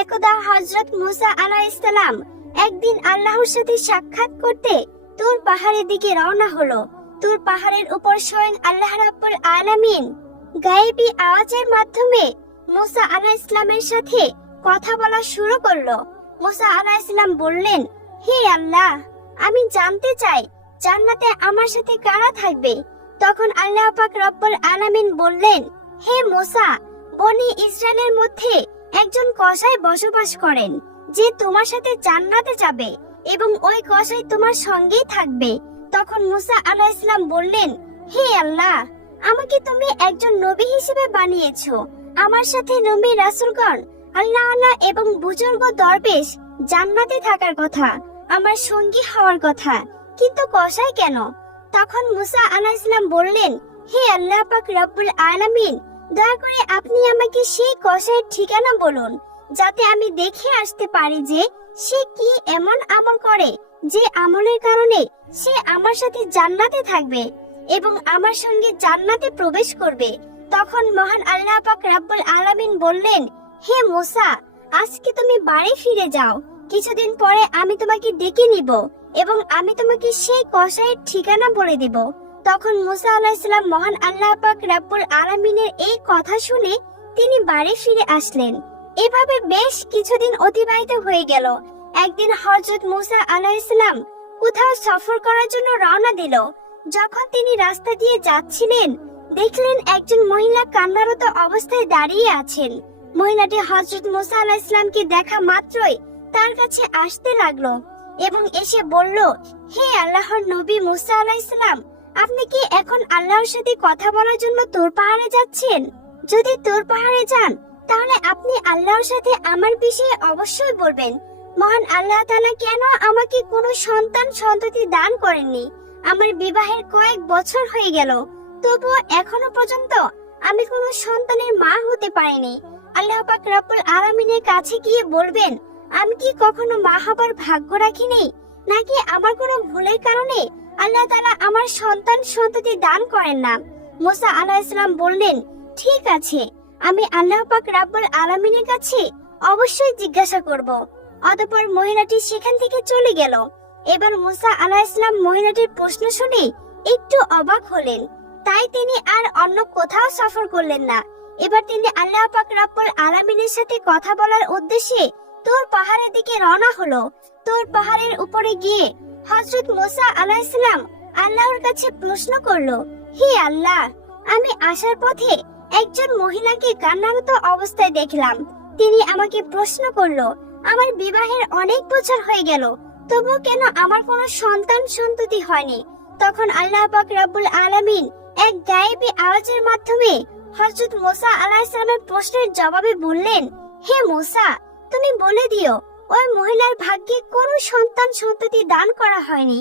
একদা হজরত মুসা আলাইসালাম একদিন আল্লাহর সাথে সাক্ষাৎ করতে তোর পাহাড়ের দিকে রওনা হলো। তোর পাহাড়ের উপর স্বয়ং আল্লাহ রাব্বুল আলামিন গায়েবী আওয়াজের মাধ্যমে মুসা আলাহ ইসলামের সাথে কথা বলা শুরু করল। মুসা আলাহ ইসলাম বললেন, হে আল্লাহ, আমি জানতে চাই জান্নাতে আমার সাথে কারা থাকবে? তখন আল্লাহ পাক রব্বুল আলামিন বললেন, হে মোসা, বনি ইসরায়েলের মধ্যে একজন কসাই বসবাস করেন, যে তোমার সাথে জান্নাতে যাবে এবং ওই কসাই তোমার সঙ্গেই থাকবে। তখন মুসা আলাহ ইসলাম বললেন, হে আল্লাহ, আমাকে তুমি একজন নবী হিসেবে বানিয়েছো। আমার সাথে নবী রাসূলগণ, আল্লাহ আল্লাহ এবং বুজুর্গ দরবেশ জান্নাতে থাকার কথা, আমার সঙ্গী হওয়ার কথা। কিন্তু কসাই কেন? তখন মুসা আলাহ ইসলাম বললেন, হে আল্লাহ পাক রব্বুল আলামিন দয়া করে আপনি আমাকে সেই কসাইয়ের ঠিকানা বলুন, যাতে আমি দেখে আসতে পারি যে সে কি এমন আমল করে, যে আমলের কারণে সে আমার সাথে জান্নাতে থাকবে এবং আমার সঙ্গে জান্নাতে প্রবেশ করবে। তখন মহান আল্লাহ পাক রাব্বুল আলামিন বললেন, হে মোসা, আজকে তুমি বাড়ি ফিরে যাও। কিছুদিন পরে আমি তোমাকে ডেকে নিব এবং আমি তোমাকে সেই কসাইয়ের ঠিকানা বলে দিব। তখন মুসা আলাইহিসসালাম মহান আল্লাহ পাক রাব্বুল আলামিনের এই কথা শুনে তিনি বাড়ি ফিরে আসলেন। এভাবে বেশ কিছুদিন অতিবাহিত হয়ে গেল। একদিন হজরত মুসা আলাইহিসসালাম কোথাও সফর করার জন্য রওনা দিল। যখন তিনি রাস্তা দিয়ে যাচ্ছিলেন, দেখলেন একজন মহিলা কান্নারত অবস্থায় দাঁড়িয়ে আছেন। মহিলাটি হজরত মুসা আলাইহিসসালামকে দেখা মাত্রই তার কাছে আসতে লাগল এবং এসে বলল, হে আল্লাহর নবী মুসা আলাইহিসসালাম আপনি কি এখন আল্লাহর সাথে কথা বলার জন্য তোর পাহাড়ে যাচ্ছেন? যদি তোর পাহাড়ে যান, তাহলে আপনি আল্লাহর সাথে আমার বিষয়ে অবশ্যই বলবেন। মহান আল্লাহ তালা কেন আমাকে কোনো সন্তান সন্ততি দান করেননি? আমার বিবাহের কয়েক বছর হয়ে গেল। তবুও এখনও পর্যন্ত আমি কোনো সন্তানের মা হতে পারিনি। আল্লাহ পাক রব্বুল আলামিনের কাছে গিয়ে বলবেন, আমি কি কখনো মা হবার ভাগ্য রাখিনি? নাকি আমার কোনো ভুলের কারণে আল্লাহ তাআলা আমার সন্তান সন্ততি দান করেন না। মুসা আলাইহিস সালাম বললেন, ঠিক আছে, আমি আল্লাহ পাক রাব্বুল আলামিনের কাছে অবশ্যই জিজ্ঞাসা করব। অতঃপর মহিলাটি সেখান থেকে চলে গেল। এবার মুসা আলাইহিস সালাম মহিলাটির প্রশ্ন শুনে একটু অবাক হলেন। তাই তিনি আর অন্য কোথাও সফর করলেন না। এবার তিনি আল্লাহ পাক রাব্বুল আলামিনের সাথে কথা বলার উদ্দেশ্যে তোর পাহাড়ের দিকে রওনা হলো। তোর পাহাড়ের উপরে গিয়ে হযরত মুসা আলাইহিসসালাম আল্লাহর কাছে প্রশ্ন করল, হে আল্লাহ, আমি আসার পথে একজন মহিলাকে কান্নারত অবস্থায় দেখলাম। তিনি আমাকে প্রশ্ন করল, আমার বিবাহের অনেক বছর হয়ে গেল তবু কেন আমার কোনো সন্তান সন্ততি হয়নি? তখন আল্লাহ পাক রব্বুল আলামিন এক গায়েবী আওয়াজের মাধ্যমে হযরত মুসা আলাইহিসসালামের প্রশ্নের জবাবে বললেন, হে মোসা, তুমি বলে দিও ওই মহিলার ভাগ্যে কোনো সন্তান সন্ততি দান করা হয়নি।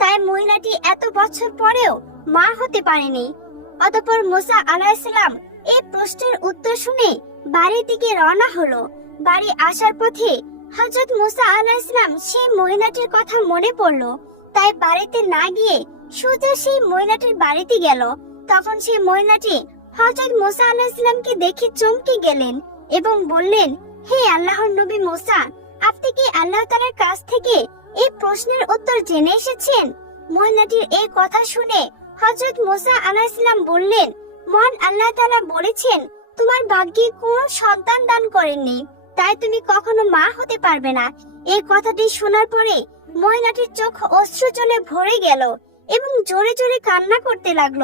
তাই মহিলাটি এত বছর পরেও মা হতে পারেনি। অতঃপর মোসা আলাইহিসসালাম এই প্রশ্নের উত্তর শুনে বাড়ির দিকে রওনা হলো। বাড়ি আসার পথে হযরত মোসা আলাইহিসসালাম সেই মহিলাটির কথা মনে পড়ল। তাই বাড়িতে না গিয়ে সোজা সেই মহিলাটির বাড়িতে গেল। তখন সেই মহিলাটি হযরত মোসা আলাইহিসসালামকে দেখে চমকে গেলেন এবং বললেন, হে আল্লাহর নবী মুসা আপনি কি আল্লাহ তাআলার কাছ থেকে এই প্রশ্নের উত্তর জেনে এসেছেন? মহিলাটির এই কথা শুনে হযরত মুসা আলাইহিসসালাম বললেন, মহান আল্লাহ তালা বলেছেন, তোমার ভাগ্যে কোনো সন্তান দান করেননি, তাই তুমি কখনো মা হতে পারবে না। এই কথাটি শোনার পরে মহিলাটির চোখ অশ্রু জলে ভরে গেল এবং জোরে জোরে কান্না করতে লাগল।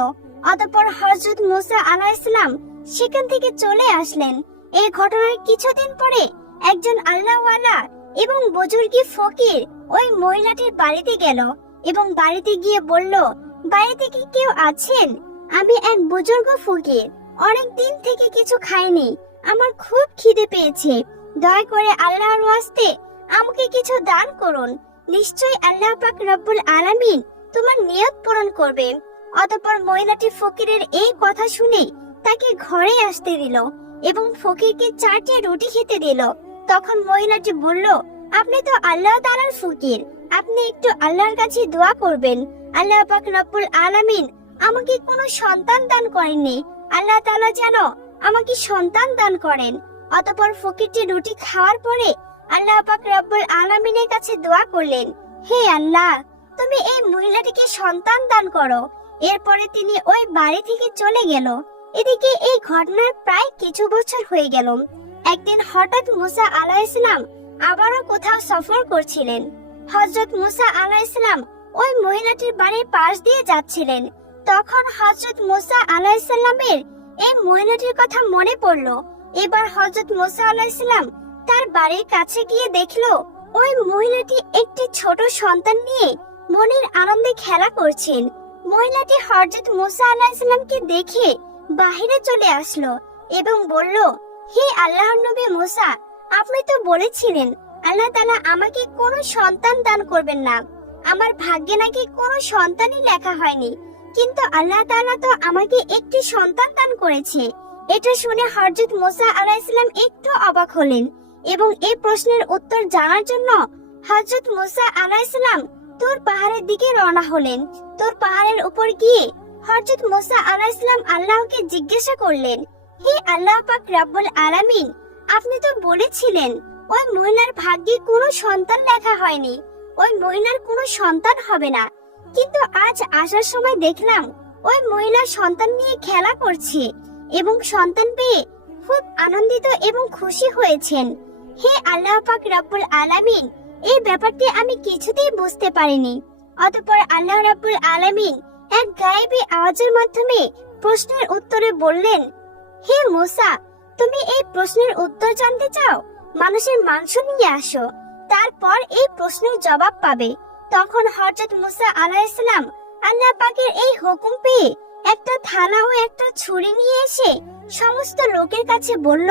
অতঃপর হযরত মুসা আলাইহিসসালাম সেখান থেকে চলে আসলেন। এই ঘটনার কিছুদিন পরে একজন আল্লাহওয়ালা এবং বুজুর্গি ফকির ওই মহিলাটির বাড়িতে গেল এবং বাড়িতে গিয়ে বলল, বাড়িতে কি কেউ আছেন? আমি এক বুজুর্গ ফকির। অনেক দিন থেকে কিছু খাইনি। আমার খুব খিদে পেয়েছে। দয়া করে আল্লাহর ওয়াস্তে আমাকে কিছু দান করুন। নিশ্চয়ই আল্লাহ পাক রব্বুল আলামিন তোমার নিয়ত পূরণ করবে অতঃপর মহিলাটি ফকিরের এই কথা শুনে তাকে ঘরে আসতে দিল এবং ফকিরকে চারটে রুটি খেতে দিল। তখন মহিলাটি বলল, আপনি তো আল্লাহ তাআলার ফকির। আপনি একটু আল্লাহর কাছে দোয়া করবেন। আল্লাহ পাক রব্বুল আলামিন আমাকে কোনো সন্তান দান করেননি। আল্লাহ তাআলা যেন আমাকে সন্তান দান করেন। অতপর ফকিরটি রুটি খাওয়ার পরে আল্লাহ পাক রব্বুল আলামিনের কাছে দোয়া করলেন, হে আল্লাহ, তুমি এই মহিলাটিকে সন্তান দান করো। এরপরে তিনি ওই বাড়ি থেকে চলে গেল। এদিকে এই ঘটনার প্রায় কিছু বছর হয়ে গেল। একদিন হঠাৎ মুসা আলাইহিসসালাম আবারও কোথাও সফর করছিলেন। হজরত মুসা আলাইহিসসালাম ওই মহিলাটির বাড়ির পাশ দিয়ে যাচ্ছিলেন। তখন হজরত মুসা আলাইহিসসালামের এই মহিলাটির কথা মনে পড়ল। এবার হজরত মুসা আলাইহিসসালাম তার বাড়ির কাছে গিয়ে দেখল ওই মহিলাটি একটি ছোট সন্তান নিয়ে মনের আনন্দে খেলা করছেন। মহিলাটি হজরত মুসা আলাইহিসসালামকে দেখে বাহিরে চলে আসলো এবং বলল হে আল্লাহর নবী মুসা, আপনি তো বলেছিলেন, আল্লাহ তালা আমাকে কোনো সন্তান দান করবেন না। আমার ভাগ্যে নাকি কোনো সন্তানই লেখা হয়নি। কিন্তু আল্লাহ তাআলা তো আমাকে একটি সন্তান দান করেছে। এটা শুনে হযরত মুসা আলাইহিসসালাম একটু অবাক হলেন এবং এই প্রশ্নের উত্তর জানার জন্য হযরত মুসা আলাইহিসসালাম তোর পাহাড়ের দিকে রওনা হলেন। তোর পাহাড়ের উপর গিয়ে হযরত মুসা আলাইহিসসালাম আল্লাহকে জিজ্ঞাসা করলেন হে আল্লাহ পাক রাব্বুল আলামিন, আপনি তো বলেছিলেন, ওই মহিলার ভাগ্যে কোনো সন্তান লেখা হয়নি, ওই মহিলার কোনো সন্তান হবে না। কিন্তু আজ আসার সময় দেখলাম, ওই মহিলা সন্তান নিয়ে খেলা করছে এবং সন্তান পেয়ে খুব আনন্দিত এবং খুশি হয়েছেন। হে আল্লাহ পাক রাব্বুল আলামিন, এই ব্যাপারটি আমি কিছুতেই বুঝতে পারিনি। অতঃপর আল্লাহ রাব্বুল আলামিন এক গায়েবী আওয়াজের মাধ্যমে প্রশ্নের উত্তরে বললেন হে মুসা, তুমি এই প্রশ্নের উত্তর জানতে চাও? মানুষের মাংস নিয়ে আসো, তারপর এই প্রশ্নের জবাব পাবে। তখন হযরত মুসা আলাইহিসসালাম আল্লাহ পাকের এই হুকুম পেয়ে একটা থালা ও একটা ছুরি নিয়ে এসে সমস্ত লোকের কাছে বলল,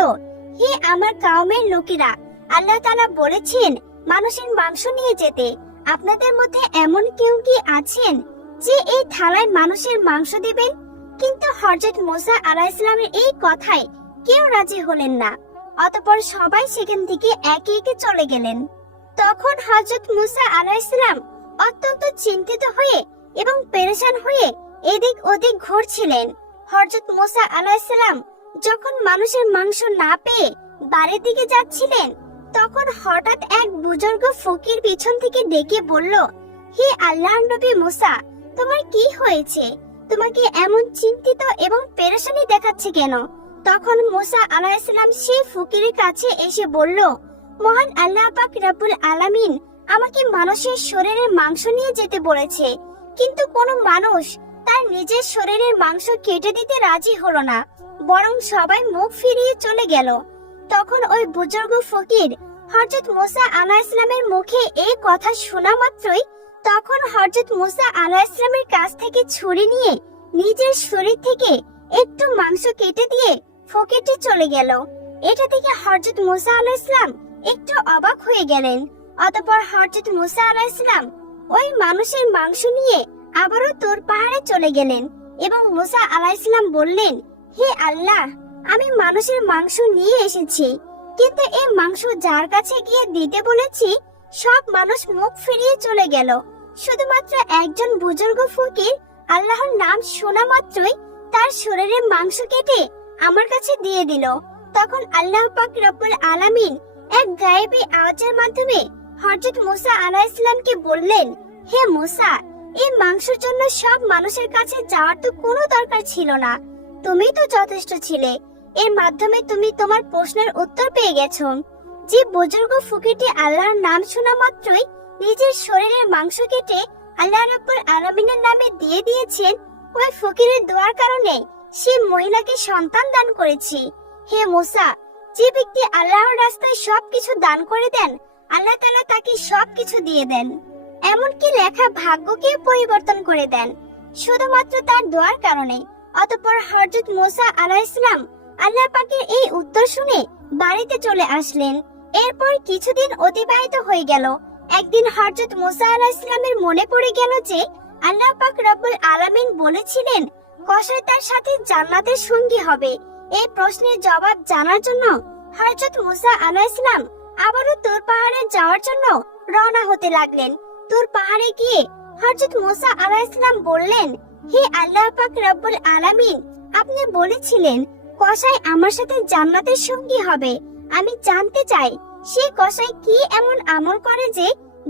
হে আমার কাউমের লোকেরা, আল্লাহ তাআলা বলেছেন মানুষের মাংস নিয়ে যেতে। আপনাদের মধ্যে এমন কেউ কি আছেন যে এই থালায় মানুষের মাংস দেবেন? কিন্তু হযরত মুসা আলাইহিসসালামের এই কথায় কেউ রাজি হলেন না। অতপর সবাই সেখান থেকে একে একে চলে গেলেন। তখন হযরত মুসা আলাইহিসসালাম অত্যন্ত চিন্তিত হয়ে এবং পেরেশান হয়ে এদিক ওদিক ঘুরছিলেন। হযরত মুসা আলাইহিসসালাম যখন মানুষের মাংস না পেয়ে বাড়ির দিকে যাচ্ছিলেন, তখন হঠাৎ এক বুজুর্গ ফকির পিছন থেকে ডেকে বলল, হে আল্লাহ নবী মুসা, তোমার কি হয়েছে? তোমাকে এমন চিন্তিত এবং পেরেশানি দেখাচ্ছে কেন? তখন মুসা আলাইহিসসালাম সেই ফকিরের কাছে এসে বলল, মহান আল্লাহ পাক আলামিন আমাকে মানুষের শরীরের মাংস নিয়ে যেতে বলেছে, কিন্তু কোনো মানুষ তার নিজের শরীরের মাংস কেটে দিতে রাজি হলো না, বরং সবাই মুখ ফিরিয়ে চলে গেল। তখন ওই বুজুর্গ ফকির হযরত মুসা আলাইহিসসালামের মুখে এই কথা শোনা মাত্রই তখন হযরত মুসা আলাইহিসসালামের কাছ থেকে ছুরি নিয়ে নিজের শরীর থেকে একটু মাংস কেটে দিয়ে ফকিরটি চলে গেল। এটা থেকে হযরত মুসা আলাইহিসসালাম একটু অবাক হয়ে গেলেন। অতঃপর হযরত মুসা আলাইহিসসালাম ওই মানুষের মাংস নিয়ে আবারও তোর পাহাড়ে চলে গেলেন এবং মুসা আলাইহিসসালাম বললেন, হে আল্লাহ, আমি মানুষের মাংস নিয়ে এসেছি, কিন্তু এই মাংস যার কাছে গিয়ে দিতে বলেছি সব মানুষ মুখ ফিরিয়ে চলে গেল। শুধুমাত্র একজন বুজুর্গ ফকির আল্লাহর নাম শোনা মাত্রই তার শরীরের মাংস কেটে আমার কাছে দিয়ে দিল। তখন আল্লাহ পাক রব্বুল আলামিন এক গায়েবী আওয়াজের মাধ্যমে হযরত মুসা আলাইহিসসালামকে বললেন, হে মুসা, এই মাংসের জন্য সব মানুষের কাছে যাওয়ার তো কোনো দরকার ছিল না। তুমি তো যথেষ্ট ছিলে। এর মাধ্যমে তুমি তোমার প্রশ্নের উত্তর পেয়ে গেছো। যে বুজুর্গ ফকিরটি আল্লাহর নাম শোনা মাত্রই নিজের শরীরের মাংস কেটে আল্লাহ রাব্বুল আলামিনের নামে দিয়ে দিয়েছেন, ওই ফকিরের দোয়ার কারণে সে মহিলাকে সন্তান দান করেছি। হে মুসা, যে ব্যক্তি আল্লাহর রাস্তায় সবকিছু দান করে দেন, আল্লাহ তাআলা তাকে সবকিছু দিয়ে দেন। এমনকি লেখা ভাগ্যকে পরিবর্তন করে দেন, শুধুমাত্র তার দোয়ার কারণে। অতঃপর হযরত মুসা আলাইহিসসালাম আল্লাহ পাকের এই উত্তর শুনে বাড়িতে চলে আসলেন। এরপর কিছুদিন অতিবাহিত হয়ে গেল। একদিন হযরত মুসা আলাইহিসসালামের মনে পড়ে গেল যে আল্লাহ পাক রব্বুল আলামিন বলেছিলেন কসাই তার সাথে জান্নাতের সঙ্গী হবে। এই প্রশ্নের জবাব জানার জন্য হযরত মুসা আলাইহিসসালাম আবারও তোর পাহাড়ে যাওয়ার জন্য রওনা হতে লাগলেন। তোর পাহাড়ে গিয়ে হযরত মুসা আলাইহিসসালাম বললেন, হে আল্লাহ পাক রব্বুল আলামিন, আপনি বলেছিলেন, কসাই আমার সাথে জান্নাতের সঙ্গী হবে। আমি জানতে চাই, সে কসাই কি এমন আমল করে যে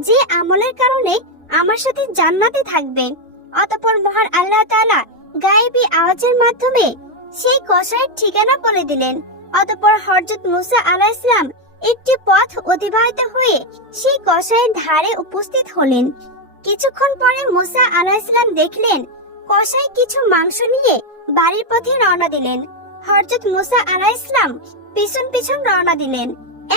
যে আমলের কারণে আমার সাথে জান্নাতে থাকবে? অতঃপর মহান আল্লাহ তাআলা গায়েবী আওয়াজের মাধ্যমে সেই কসাইয়ের ঠিকানা বলে দিলেন। অতঃপর হযরত মুসা আলাইহিস সালাম একটি পথ অতিবাহিত হয়ে সেই কসাইয়ের ধারে উপস্থিত হলেন। কিছুক্ষণ পরে মুসা আলাইহিসসালাম দেখলেন, কসাই কিছু মাংস নিয়ে বাড়ির পথে রওনা দিলেন। হযরত মুসা আলাইহিসসালাম পিছন পিছন রওনা দিলেন।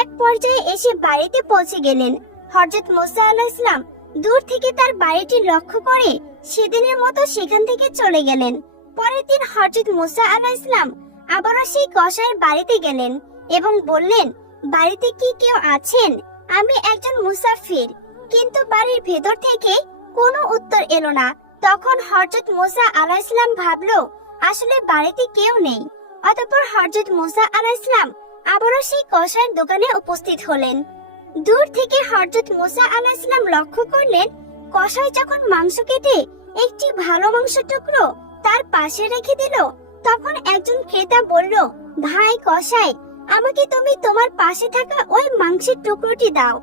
এক পর্যায়ে এসে বাড়িতে পৌঁছে গেলেন। হযরত মুসা ইসলাম দূর থেকে তার বাড়িটি লক্ষ্য করে সেদিনের মতো সেখান থেকে চলে গেলেন। পরের দিন হযরত মুসা ইসলাম আবারও সেই কসাইয়ের বাড়িতে গেলেন এবং বললেন, বাড়িতে কি কেউ আছেন? আমি একজন মুসাফির। কিন্তু বাড়ির ভেতর থেকে কোনো উত্তর এলো না। তখন হযরত মুসা ইসলাম ভাবলো, আসলে বাড়িতে কেউ নেই। অতঃপর হযরত মুসা আলাইহিসসালাম আবারও সেই কসাইয়ের দোকানে উপস্থিত হলেন। দূর থেকে হযরত মুসা আলাইহিসসালাম লক্ষ্য করলেন, কসাই যখন মাংস কেটে একটি ভালো মাংস টুকরো তার পাশে রেখে দিল, তখন একজন ক্রেতা বলল, ভাই কসাই, আমাকে তুমি তোমার পাশে থাকা ওই মাংসের টুকরোটি দাও,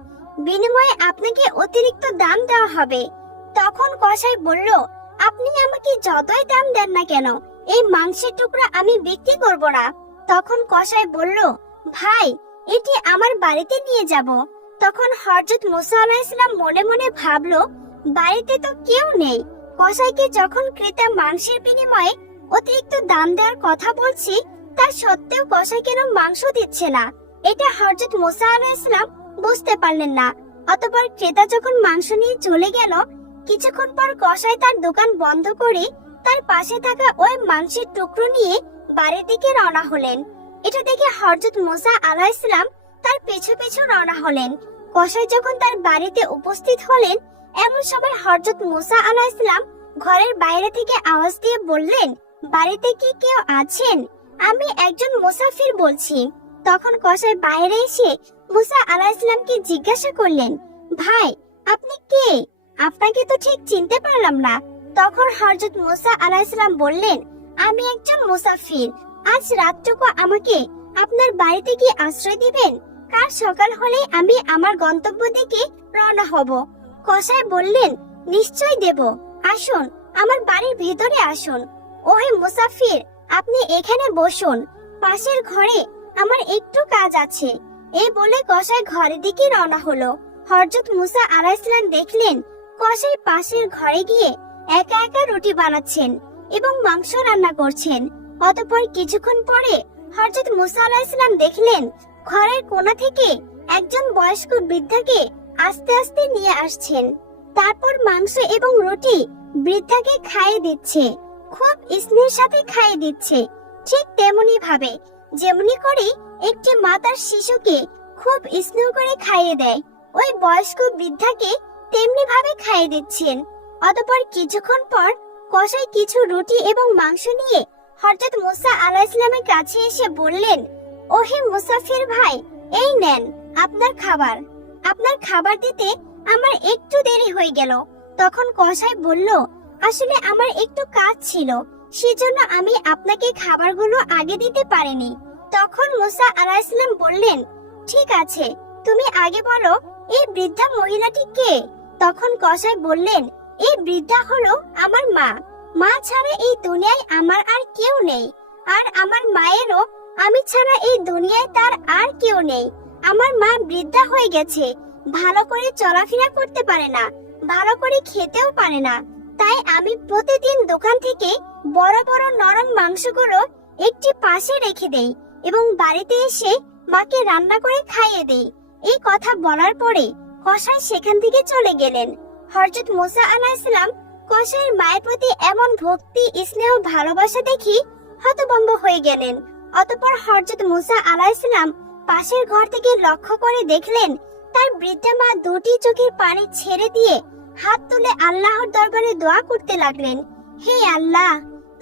বিনিময়ে আপনাকে অতিরিক্ত দাম দেওয়া হবে। তখন কসাই বলল, আপনি আমাকে যতই দাম দেন না কেন এই মাংসের টুকরা আমি বিক্রি করব না। তখন কসাই বলল, ভাই, এটি আমার বাড়িতে নিয়ে যাব। তখন হযরত মুসা আলাইহিসসালাম মনে মনে ভাবলো, বাড়িতে তো কেউ নেই। কসাইকে যখন ক্রেতা মাংসের বিনিময়ে অতিরিক্ত দাম দেওয়ার কথা বলছি, তা সত্ত্বেও কসাই কেন মাংস দিচ্ছে না? এটা হযরত মুসা আলাইহিসসালাম বুঝতে পারলেন না। অতপর ক্রেতা যখন মাংস নিয়ে চলে গেল, কিছুক্ষণ পর কসাই তার দোকান বন্ধ করে তার পাশে থাকা ওই মাংসের টুকরো নিয়ে বাড়ির দিকে রওনা হলেন। এটা দেখে হযরত মুসা আলাইহিসসালাম তার পিছু পিছু রওনা হলেন। কসাই যখন তার বাড়িতে উপস্থিত হলেন, এমন সময় হযরত মুসা আলাইহিসসালাম ঘরের বাইরে থেকে আওয়াজ দিয়ে বললেন, বাড়িতে কি কেউ আছেন? আমি একজন মুসাফির বলছি। তখন কসাই বাইরে এসে মুসা আলাইহিসসালামকে জিজ্ঞাসা করলেন, ভাই, আপনি কে? আপনাকে তো ঠিক চিনতে পারলাম না। তখন হযরত মুসা আলাইহিসসালাম বললেন, আমি একজন মুসাফির। আজ রাতটুকু আমাকে আপনার বাড়িতে কি আশ্রয় দিবেন? কাল সকাল হলে আমি আমার গন্তব্য দিকে রওনা হব। কসাই বললেন, নিশ্চয় দেব। আসুন, আমার বাড়ির ভেতরে আসুন। ওহে মুসাফির, আপনি এখানে বসুন। পাশের ঘরে আমার একটু কাজ আছে। এই বলে কসাই ঘরের দিকে রওনা হলো। হযরত মুসা আলাইহিসসালাম দেখলেন, কসাই পাশের ঘরে গিয়ে একা একা রুটি বানাচ্ছেন এবং মাংস রান্না করছেন। অতঃপর কিছুক্ষণ পরে হযরত মুসা আলাইহিসসালাম দেখলেন, ঘরের কোণা থেকে একজন বয়স্ক বৃদ্ধাকে আস্তে আস্তে নিয়ে আসছেন। তারপর মাংস এবং রুটি বৃদ্ধাকে খাইয়ে দিচ্ছে, খুব স্নেহের সাথে খাইয়ে দিচ্ছে। ঠিক তেমনি ভাবে, যেমনি করে একটি মাতার শিশুকে খুব স্নেহ করে খাইয়ে দেয়, ওই বয়স্ক বৃদ্ধাকে তেমনি ভাবে খাইয়ে দিচ্ছেন। অতঃপর কিছুক্ষণ পর কসাই কিছু রুটি এবং মাংস নিয়ে হযরত মুসা আলাইহিসসালামের কাছে এসে বললেন, ওহে মুসাফির ভাই, এই নেন আপনার খাবার। আপনার খাবার দিতে আমার একটু দেরি হয়ে গেল। তখন কসাই বলল, আসলে আমার একটু কাজ ছিল, সেজন্য আমি আপনাকে খাবারগুলো আগে দিতে পারিনি। তখন মুসা আলাইহিসসালাম বললেন, ঠিক আছে, তুমি আগে বলো, এই বৃদ্ধা মহিলাটি কে? তখন কসাই বললেন এই বৃদ্ধা হলো আমার মা। মা ছাড়া এই দুনিয়ায় আমার আর কেউ নেই। আর আমার মায়েরও, আমি ছাড়া এই দুনিয়ায় তার আর কেউ নেই। আমার মা বৃদ্ধা হয়ে গেছে। ভালো করে চলাফেরা করতে পারে না। ভালো করে খেতেও পারে না। তাই আমি প্রতিদিন দোকান থেকে বড় বড় নরম মাংসগুলো একটি পাশে রেখে দেই এবং বাড়িতে এসে মাকে রান্না করে খাইয়ে দেই। এই কথা বলার পরে কসাই সেখান থেকে চলে গেলেন। হযরত মুসা আলাইহিসসালাম কসাইয়ের মায়ের প্রতি এমন ভক্তি, স্নেহ, ভালোবাসা দেখি হতভম্ব হয়ে গেলেন। অতঃপর হযরত মুসা আলাইহিসসালাম পাশের ঘর থেকে লক্ষ্য করে দেখলেন, তার বৃদ্ধা মা দুটি চোখের পানি ছেড়ে দিয়ে হাত তুলে আল্লাহর দরবারে দোয়া করতে লাগলেন। হে আল্লাহ,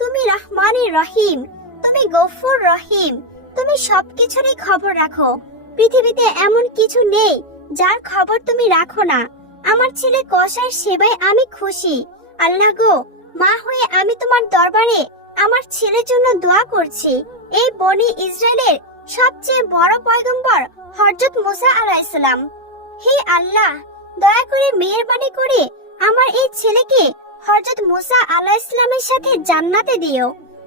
তুমি রহমানের রহিম, তুমি গফুর রহিম, তুমি সবকিছুরই খবর রাখো। পৃথিবীতে এমন কিছু নেই, যার খবর তুমি রাখো না। আমার ছেলে কষার সেবায় আমি খুশি। আল্লাহ গো, মা হয়ে আমি তোমার দরবারে আমার ছেলের জন্য দোয়া করছি। এই বনি ইসরায়েলের সবচেয়ে বড় পয়গম্বর হযরত মুসা আলাইহিসসালাম হে আল্লাহ, দয়া করে মেহেরবানি করে আমার এই ছেলেকে হযরত মুসা আলাইহিসসালামের সাথে জান্নাতে দিও।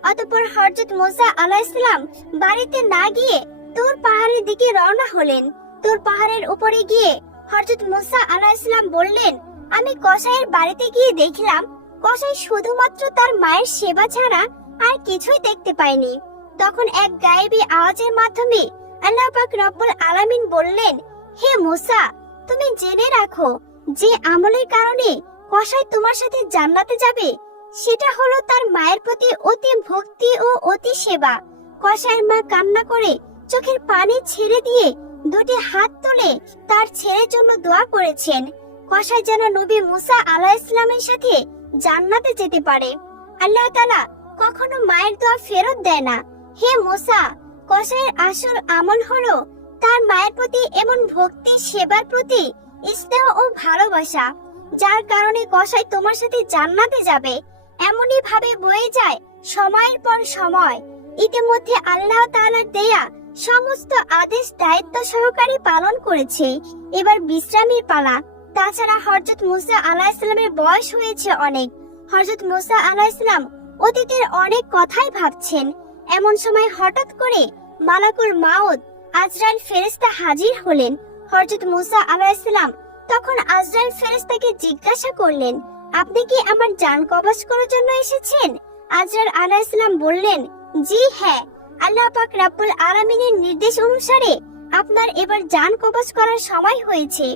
অতঃপর হযরত মুসা আলাইহিসসালাম বাড়িতে না গিয়ে তোর পাহাড়ের দিকে রওনা হলেন। তোর পাহাড়ের উপরে গিয়ে হযরত মুসা ইসলাম বললেন, আমি কসাইয়ের বাড়িতে গিয়ে দেখলাম, কসাই শুধুমাত্র তার মায়ের সেবা ছাড়া আর কিছুই দেখতে পায়নি। তখন এক গায়েবী আওয়াজের মাধ্যমে আল্লাহ পাক রব্বুল আলামিন বললেন, হে মুসা, তুমি জেনে রাখো, যে আমলের কারণে কসাই তোমার সাথে জান্নাতে যাবে, সেটা হলো তার মায়ের প্রতি অতি ভক্তি ও অতি সেবা। কসাইয়ের মা কান্না করে চোখের পানি ছেড়ে দিয়ে দুটি হাত তুলে তার ছেলের জন্য দোয়া করেছেন। কসাই যেন নবী মুসা আলাহ ইসলামের সাথে জান্নাতে যেতে পারে। আল্লাহ তালা কখনো মায়ের দোয়া ফেরত দেয় না। হে মোসা, কসাইয়ের আসল আমল হলো তার মায়ের প্রতি এমন ভক্তি, সেবার প্রতি স্নেহ ও ভালোবাসা, যার কারণে কসাই তোমার সাথে জান্নাতে যাবে। এমনই ভাবে বয়ে যায় সময়ের পর সময়। ইতিমধ্যে আল্লাহ তাআলার দেয়া সমস্ত আদেশ দায়িত্ব সহকারে পালন করেছে। এবার বিশ্রামের পালা। তাছাড়া হযরত মুসা আলাইহিসসালামের বয়স হয়েছে অনেক। হযরত মুসা আলাইহিসসালাম অতীতের অনেক কথাই ভাবছেন। এমন সময় হঠাৎ করে মালাকুল মাউদ আজরাইল ফেরেস্তা হাজির হলেন। হযরত মুসা আলাইহিসসালাম তখন আজরাইল ফেরেস্তাকে জিজ্ঞাসা করলেন, আপনি কি আমার জান কবজ করার জন্য এসেছেন? আজরাইল আলাইহিসসালাম বললেন, জি হ্যাঁ। আল্লাহ পাক রাব্বুল আলামিনের নির্দেশ অনুসারে আপনার এবার জান কবজ করার সময় হয়েছে।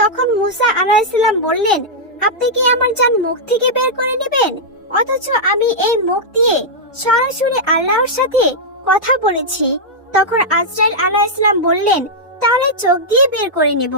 তখন মুসা আলাইহিসসালাম বললেন, আপনি কি আমার জান মুখ থেকে বের করে নেবেন? অথচ আমি এই মুখ দিয়ে সরাসরি আল্লাহর সাথে কথা বলেছি। তখন আজরাইল আলাইহিসসালাম বললেন, তাহলে চোখ দিয়ে বের করে নেব।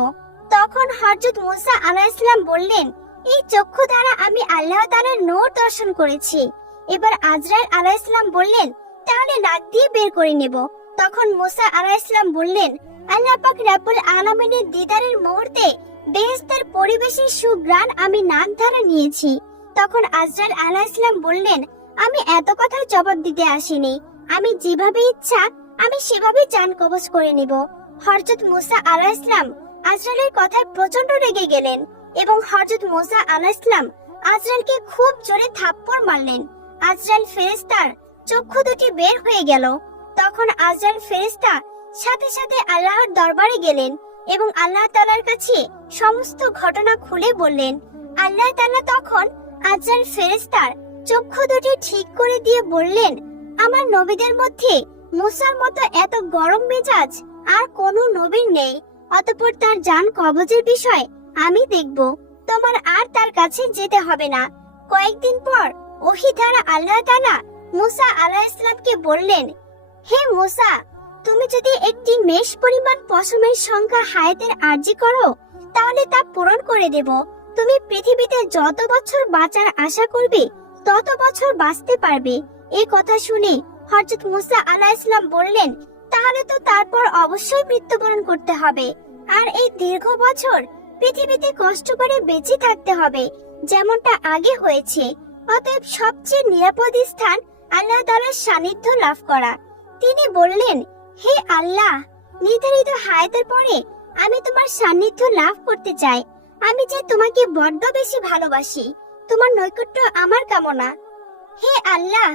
তখন হযরত মুসা আলাইহিসসালাম বললেন, এই চক্ষু দ্বারা আমি আল্লাহ তাআলার নূর দর্শন করেছি। এবার আজরাইল আলাইহিসসালাম বললেন তাহলে নাক দিয়ে বের করে নেব। তখন মুসা আলাইহিসসালাম বললেন, আল্লাহ পাক রাব্বুল আলামিনের দিদারের মুহূর্তে বেহেশতের পরিবেশের সুগ্রাণ আমি নাক দ্বারা নিয়েছি। তখন আজরাইল আলাইহিসসালাম বললেন, আমি এত কথার জবাব দিতে আসিনি। আমি যেভাবে ইচ্ছা, আমি সেভাবে জান কবজ করে নিব। হযরত মুসা আলাইহিসসালাম আজরালের কথায় প্রচণ্ড রেগে গেলেন এবং হযরত মুসা আলাইহিসসালাম আজরালকে খুব জোরে থাপ্পড় মারলেন। আজরাল ফেরেশতার চক্ষু দুটি বের হয়ে গেল। তখন আজরাইল ফেরেশতা সাথে সাথে আল্লাহর দরবারে গেলেন এবং আল্লাহ তাআলার কাছে সমস্ত ঘটনা খুলে বললেন। আল্লাহ তাআলা তখন আজরাইল ফেরেশতার চক্ষু দুটি ঠিক করে দিয়ে বললেন, আমার নবীদের মধ্যে মুসার মতো এত গরম মেজাজ আর কোনো নবীর নেই। অতপর তার জান কবজের বিষয় আমি দেখব। তোমার আর তার কাছে যেতে হবে না। কয়েকদিন পর ওহি দ্বারা আল্লাহ তাআলা মুসা আলাইহিসসালামকে বললেন, হে মুসা, তুমি যদি একটি মেষ পরিমাণ পশমের সংখ্যা হায়াতের আরজি করো, তাহলে তা পূরণ করে দেব। তুমি পৃথিবীতে যত বছর বাঁচার আশা করবে, তত বছর বাঁচতে পারবে। এই কথা শুনে হযরত মুসা আলাইহিসসালাম বললেন, তাহলে তো তারপর অবশ্যই মৃত্যুবরণ করতে হবে। আর এই দীর্ঘ বছর পৃথিবীতে কষ্ট করে বেঁচে থাকতে হবে, যেমনটা আগে হয়েছে। অতএব সবচেয়ে নিরাপদ স্থান আল্লাহ তাআলার সান্নিধ্য লাভ করা। তিনি বললেন, হে আল্লাহ, নির্ধারিত হায়াতের পরে আমি তোমার সান্নিধ্য লাভ করতে চাই। আমি যে তোমাকে বড্ড বেশি ভালোবাসি, তোমার নৈকট্য আমার কামনা। হে আল্লাহ,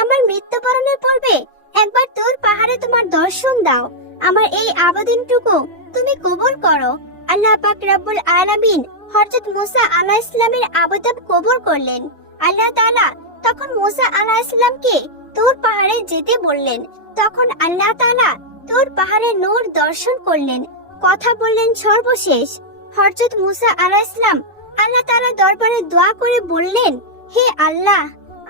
আমার মৃত্যুবরণের পূর্বে একবার তোর পাহাড়ে তোমার দর্শন দাও। আমার এই আবেদনটুকু তুমি কবুল করো। আল্লাহ পাক রাব্বুল আলামিন হযরত মুসা আলাইহিস সালামের আবেদন কবুল করলেন। আল্লাহ তাআলা তখন মুসা আলাইহিস সালামকে তোর পাহাড়ে যেতে বললেন। তখন আল্লাহ তালা তোর পাহাড়ে নূর দর্শন করলেন। কথা বললেন সর্বশেষ। হযরত মুসা আলাইহিস সালাম আল্লাহ তাআলা দরবারে দোয়া করে বললেন, হে আল্লাহ,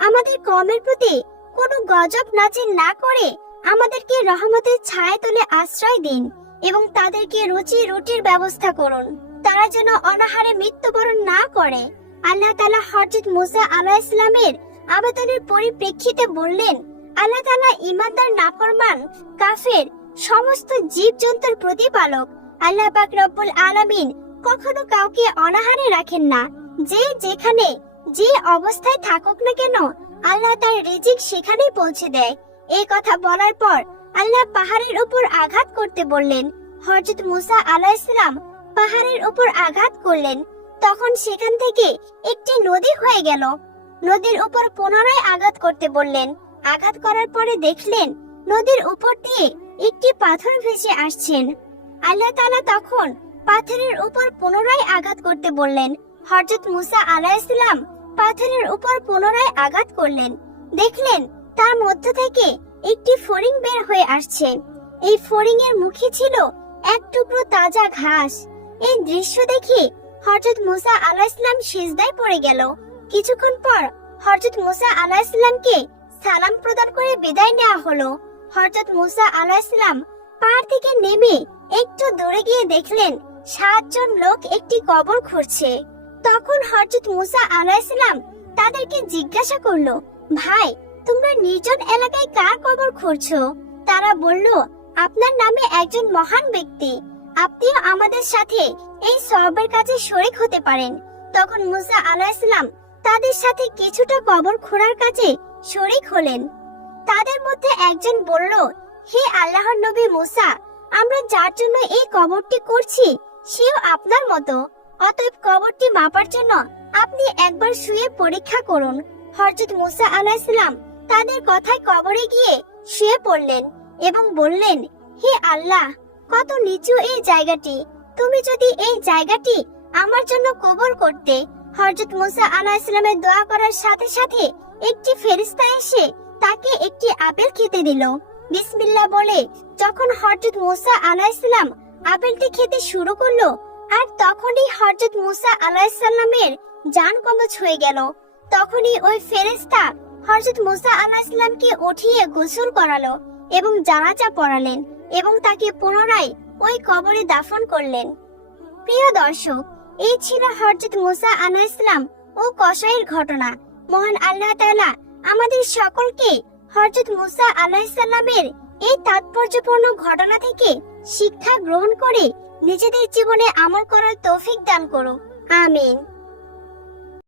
আমাদের কওমের প্রতি কোনো গজব নাজিল না করে আমাদেরকে রহমতের ছায়া তুলে আশ্রয় দিন এবং তাদেরকে রুচি রুটির ব্যবস্থা করুন। তারা যেন অনাহারে মৃত্যুবরণ না করে। আল্লাহ তালা হযরত মুসা আলাইহিস সালামের আবেদনের পরিপ্রেক্ষিতে বললেন, আল্লাহ তাআলা ঈমানদার, নাফরমান, কাফের, সমস্ত জীবজন্তুর প্রতিপালক। আল্লাহ পাক রব্বুল আলামিন কখনো কাউকে অনাহারে রাখেন না। যে যেখানে, যে অবস্থায় থাকুক না কেন, আল্লাহ তার রিজিক সেখানেই পৌঁছে দেয়। এই কথা বলার পর আল্লাহ পাহাড়ের উপর আঘাত করতে বললেন। হযরত মুসা আলাইহিসসালাম পাহাড়ের উপর আঘাত করলেন। তখন সেখান থেকে একটি নদী হয়ে গেল। নদীর উপর পুনরায় আঘাত করতে বললেন। আঘাত করার পরে দেখলেন, নদীর উপর দিয়ে একটি পাথর ভেসে আসছেন। আল্লাহ তাআলা তখন পাথরের উপর পুনরায় আঘাত করতে বললেন। হযরত মুসা আলাইহিসসালাম পাথরের উপর পুনরায় আঘাত করলেন। দেখলেন, তার মধ্য থেকে একটি ফড়িং বের হয়ে আসছে। এই ফড়িং এর মুখে ছিল এক টুকরো তাজা ঘাস। এই দৃশ্য দেখে হরজত মুসা আলাইহিসসালাম সিজদায় পড়ে গেল। কিছুক্ষণ পর হযরত মুসা আলাইহিসসালামকে সালাম প্রদান করে বিদায় নেওয়া হলো। হযরত মুসা আলাইহিসসালাম পাহাড় থেকে নেমে একটু দূরে গিয়ে দেখলেন সাতজন লোক একটি কবর খুঁড়ছে। তখন হযরত মুসা আলাইহিসসালাম তাদেরকে জিজ্ঞাসা করল, ভাই, তোমরা নির্জন এলাকায় কার কবর খুঁড়ছো? তারা বলল, আপনার নামে একজন মহান ব্যক্তি। আপনিও আমাদের সাথে এই সবের কাজে শরীক হতে পারেন। তখন মুসা আলাইহিসসালাম তাদের সাথে কিছুটা কবর খোঁড়ার কাজে শরিক হলেন। তাদের মধ্যে একজন বলল, হে আল্লাহর নবী মুসা, আমরা যার জন্য এই কবরটি করছি, সেও আপনার মতো। অতএব কবরটি মাপার জন্য আপনি একবার শুয়ে পরীক্ষা করুন। হযরত মুসা আলাইহিসসালাম তাদের কথায় কবরে গিয়ে শুয়ে পড়লেন এবং বললেন, হে আল্লাহ, কত নিচু এই জায়গাটি। তুমি যদি এই জায়গাটি আমার জন্য কবর করতে হযরত মুসা আলাইহিসসালামের দোয়া করার সাথে সাথে একটি ফেরেশতা এসে তাকে একটি আপেল খেতে দিল। বিসমিল্লাহ বলে যখন হযরত মুসা আলাইহিসসালাম আপেলটি খেতে শুরু করল, আর তখনই হযরত মুসা আলাইহিসসালামের জান কবজ হয়ে গেল। তখনই ওই ফেরেশতা হযরত মুসা আলাইহিসসালামকে উঠিয়ে গোসল করালো এবং জানাজা পড়ালেন এবং তাকে পুনরায় ওই কবরে দাফন করলেন। প্রিয় দর্শক এই ছিল হরজত মুসা ইসলাম ও কসাইয়ের ঘটনা। মহান আল্লাহ তালা আমাদের সকলকে হরজত মুসা ইসলামের এই তাৎপর্যপূর্ণ ঘটনা থেকে শিক্ষা গ্রহণ করে নিজেদের জীবনে আমল করার তৌফিক দান করুন আমিন।